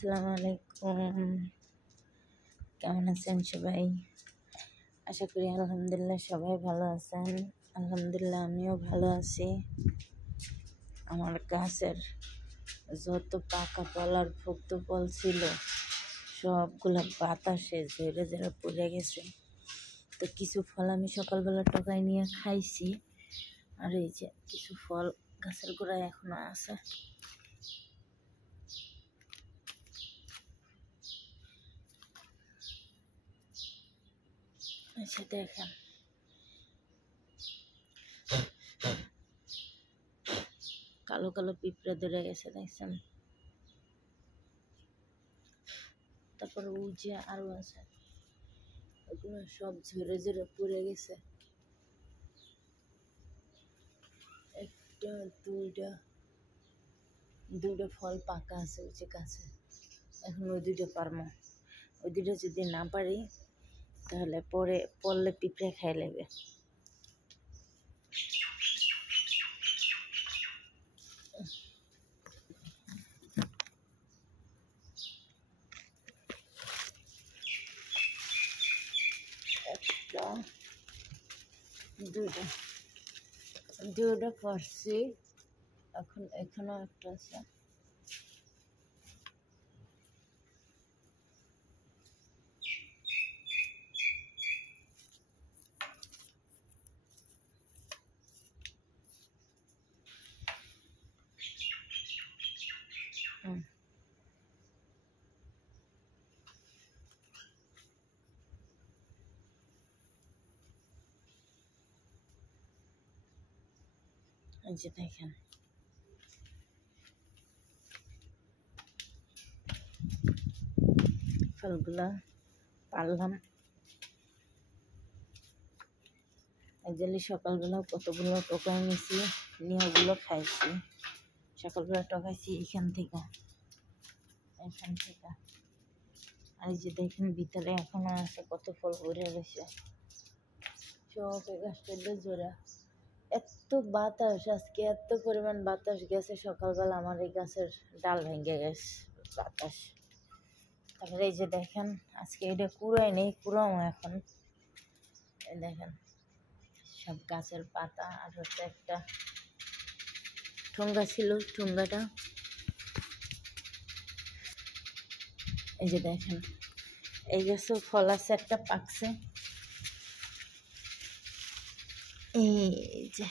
আসসালামু আলাইকুম। কেমন আছেন সবাই? আশা করি আলহামদুলিল্লাহ সবাই ভালো আছেন। আলহামদুলিল্লাহ আমিও ভালো আছি। আমার গাছের যত পাকা ফল আর পোক্ত ফল ছিল সবগুলো বাতাসে ঝরে ঝরে পড়ে গেছে। তো কিছু ফল আমি সকালবেলা টকায় নিয়ে খাইছি, আর এই যে কিছু ফল গাছের গোড়ায় এখনো আছে। আচ্ছা দেখেন, কালো কালো পিঁপড়ে ধরে গেছে, দেখছেন? তারপর ওই যে আরো আছে, ওগুলো সব ঝরে ঝরে পড়ে গেছে। একটা দুইটা ফল পাকা আছে ওই যে গাছে। এখন ওই দুইটা পারবো, ওই দুইটা যদি না পারি তাহলে পরে পড়লে পিঁপড়ে খাই নেবে। একটা দুইটা পারছি, এখন এখানেও একটা আছে। এই যে দেখেন, ফলগুলা পারলাম। একজালি সকালবেলা কতগুলো টোকাই নিয়েছি, নিয়ে ওগুলো খাইছি। সকালবেলা টকাইছি এখান থেকে। আর এই যে দেখেন ভিতরে এখনো আছে কত ফল ভরে গেছে। সব গাছটা জোড়া। এত বাতাস আজকে, এত পরিমাণ বাতাস গেছে সকালবেলা, আমার এই গাছের ডাল ভেঙে গেছে বাতাস। তারপরে এই যে দেখেন, আজকে এটা কুড়াই নেই, কুড়াও এখন। এই দেখেন সব গাছের পাতা, আর হচ্ছে একটা ঠোঙ্গা ছিল, ঠোঙ্গাটা এই যে দেখেন। এই গাছেও ফল আছে, একটা পাকছে। এই যে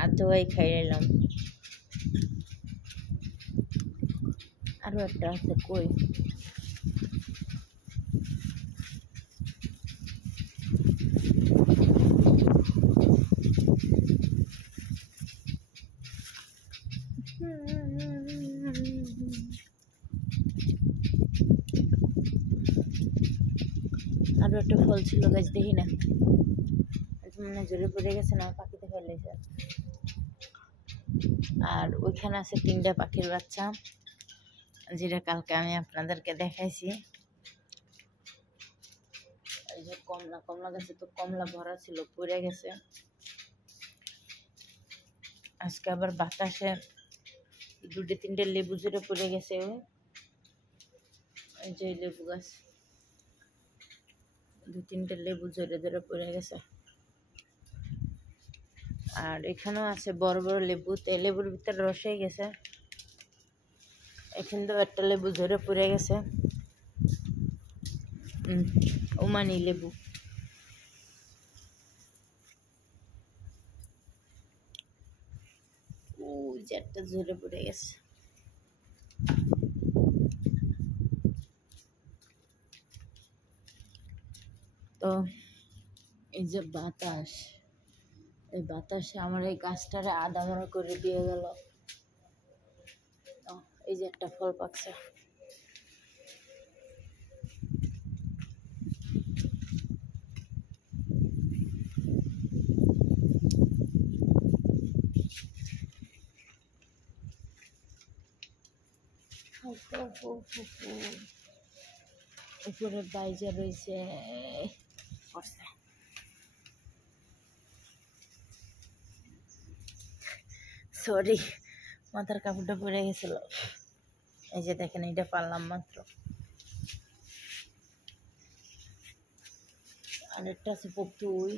আর দোয়াই খাই নিলাম। আরো একটা আছে, কই? আরো একটা ফল ছিল গাছ, দেখি না, মানে জোরে পড়ে গেছে না, পাখিতে ফেলেছে। আর ওইখানে আছে 3টা পাখির বাচ্চা, যেটা কালকে আমি আপনাদেরকে দেখাইছি। এই যে কমলা গাছে তো কমলা ভরা ছিল, পড়ে গেছে। আজকে আবার বাতাসে 2-3টে লেবু জোরে পড়ে গেছে। এই যে লেবু গাছ, 2-3টে লেবু জোরে জোরে পড়ে গেছে। আর এখানেও আছে বড় বড় লেবু, তো লেবুর ভিতরে রস হয়ে গেছে। এখান থেকে একটা লেবু ঝরে পড়ে গেছে, ওমানি লেবু। ওই যে একটা ঝরে পড়ে গেছে। তো এই যে বাতাস, এই বাতাসে আমার এই গাছটারে আদামরা করে দিয়ে গেল। এই যে একটা ফল পাকছে। উপরে বাইজা রয়েছে। সরি, মাথার কাপড়টা পড়ে গেছিল। এই যে দেখেন, এটা পারলাম মাত্র। আরেকটা আছে পপুই।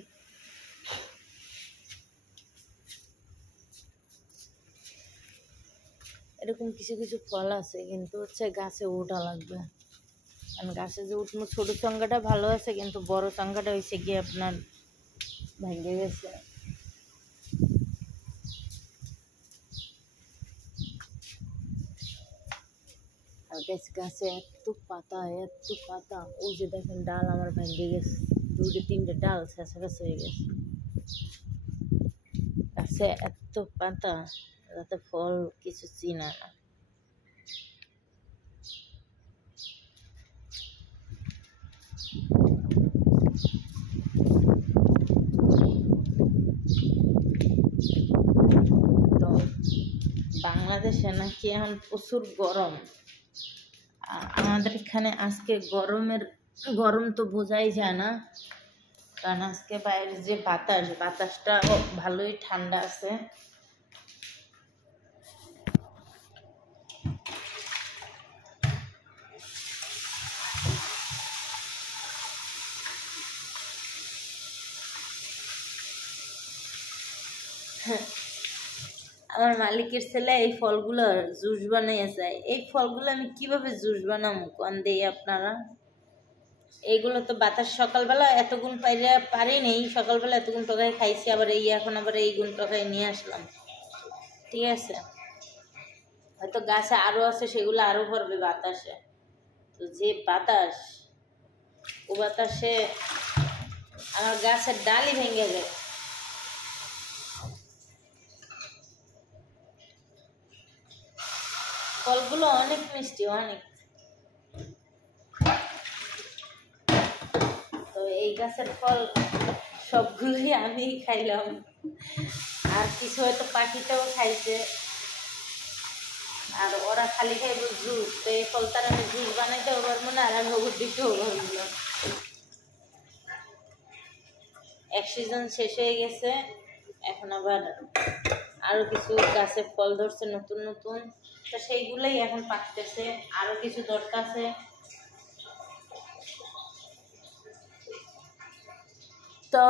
এরকম কিছু কিছু ফল আছে, কিন্তু হচ্ছে গাছে ওঠা লাগবে। কারণ গাছে যে উঠবো, ছোটো চঙ্গাটা ভালো আছে, কিন্তু বড় চঙ্গাটা হয়েছে গিয়ে আপনার ভেঙে গেছে। আর গাছে এত পাতা, এত পাতা। ওই যে দেখেন ডাল আমার ভেঙে গেছে, 2-3টে ডাল শেষে হয়ে গেছে। গাছে এত পাতা, যাতে ফল কিছু চিনা না। তো বাংলাদেশে নাকি এখন প্রচুর গরম। আমাদের এখানে আজকে গরম তো বোঝাই যায় না, কারণ আজকে বাইরে যে বাতাসটা ভালোই ঠান্ডা আছে। আমার মালিকের ছেলে এই ফলগুলো জুস বানাইয়া যায়। এই ফলগুলো আমি কিভাবে জুস বানাবো কোন দেই আপনারা? এইগুলো তো বাতাস সকালবেলা এতগুণ পারি নেই, সকালবেলা এতগুণ টকায় খাইছি, আবার এখন আবার এই গুণ টকায় নিয়ে আসলাম। ঠিক আছে, হয়তো গাছে আরো আছে, সেগুলো আরো ভরবে বাতাসে। তো যে বাতাস, ও বাতাসে আমার গাছের ডালই ভেঙে যায়। ফলগুলো অনেক মিষ্টি, অনেক। তো এই গাছের ফল সবগুলোই আমি খাইলাম, আর কিছু হয়তো পাখিটাও খাইছে, আর ওরা খালি খাইব জুস। তো এই ফলটার আমি জুস বানাইতেও পারবো না, আর আমি ওগুলো দিতেও পারবো না। এক সিজন শেষ হয়ে গেছে, এখন আবার আরো কিছু গাছে ফল ধরছে নতুন নতুন, তো সেইগুলোই এখন পাকতেছে। আরো কিছু ধরতেছে। তো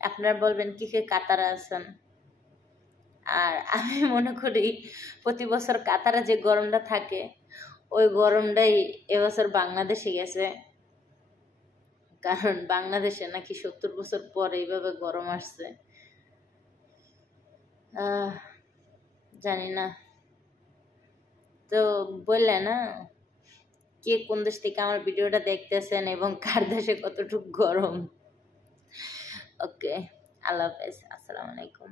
আপনারা বলবেন কি কে কাতারা আছেন। আর আমি মনে করি প্রতি বছর কাতারে যে গরমটা থাকে, ওই গরমটাই এবছর বাংলাদেশে গেছে। কারণ বাংলাদেশে নাকি 70 বছর পর এইভাবে গরম আসছে। জানি না। তো বললে না কে কোন দেশ থেকে আমার ভিডিওটা দেখতেছেন এবং কার দেশে কতটুকু গরম। ওকে, আল্লাহ হাফেজ, আসসালামু আলাইকুম।